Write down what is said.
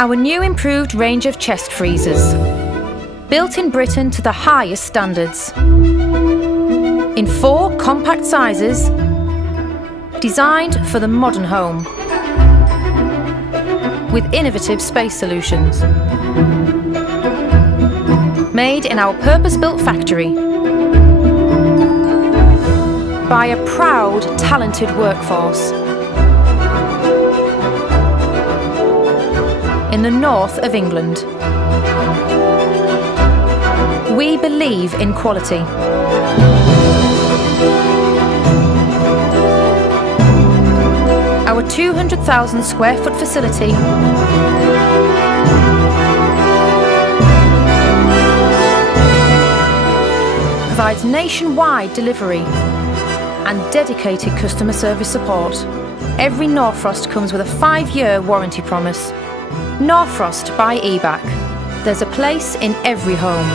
Our new improved range of chest freezers, built in Britain to the highest standards, in 4 compact sizes, designed for the modern home, with innovative space solutions. Made in our purpose-built factory, by a proud, talented workforce, in the north of England. We believe in quality. Our 200,000 square foot facility provides nationwide delivery and dedicated customer service support. Every Norfrost comes with a 5-year warranty promise. Norfrost by Ebac. There's a place in every home.